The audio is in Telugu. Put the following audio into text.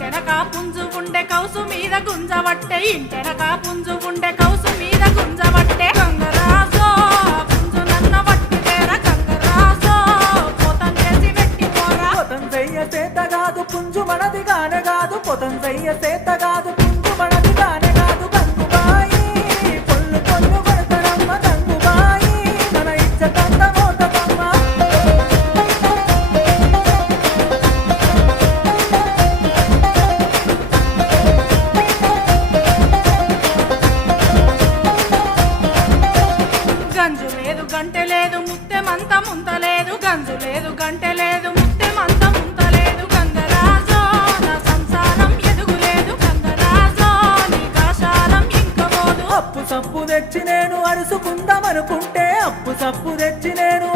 ఇంటెనక పుంజు ఉండే కౌసు మీద గుంజవట్టే ఇంటెనక పుంజు ఉండే కౌసు మీద గుంజవట్టే గంగరాజో పుంజు నన్న వట్టి తేర గంగరాజో పోతం చేసి వెట్టి పోరా పొతం చెయ్య చేత కాదు పుంజు మనది గానే కాదు పొతం చెయ్య చేత కాదు పుంజు మనది గానే కాదు గంగుబాయి పొల్లు పొల్లు కొడతరమ్మ గంగుబాయి మన ఇచ్చతంత మోతమ్మ గంజు లేదు గంటె లేదు ముత్తెమంత ముంతలేదు గంజు లేదు గంటె లేదు ముత్తెమంత ముంతలేదు గంగరాజో నా సంసారం ఎదుగులేదు గంగరాజో నీ కాశాలం ఇంకబోదు అప్పు సప్పు తెచ్చి నేను అరుసుకుందామనుకుంటే అప్పు సప్పు తెచ్చి నేను